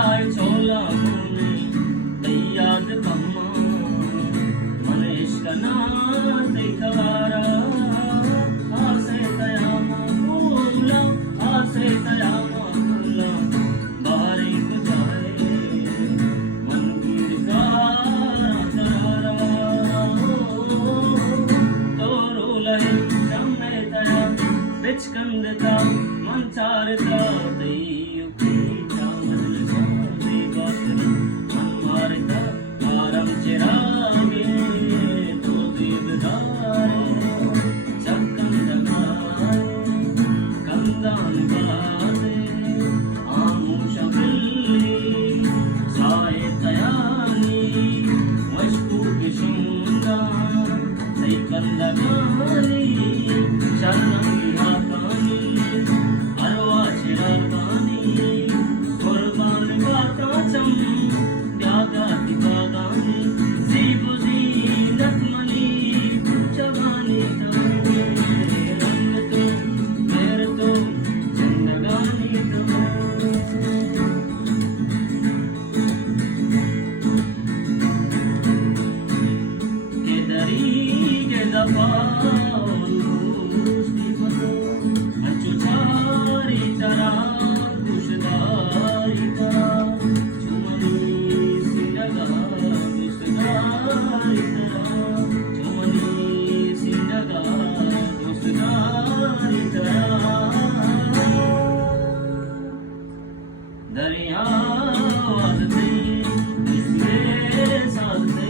काय छोला भूमी तैयाद कम्मा मन इश्क ना दिखवारा आसे तया मोला आसे तया मोला बारी गुजारे मन गिर का करारा तोरो लहे शम्मे तया बिचकंदता मन चारता दई की चामल सोने बात मन मारता आरम चिरागे तो दीदारे चक्कन दगाए कंदान बाते आमोश बिल्ली साए तयानी मशकूक शिंगा सही कंदगानी शर्मी हाथानी अरवा चिरागानी कुर्बान बाताचम त्यागा दिवागानी जीबु जीनत मनी जवानी तमने रंग तो मेर तो जिंदगानी तो के दरी के दफा दरिया वास्ते इसके साथ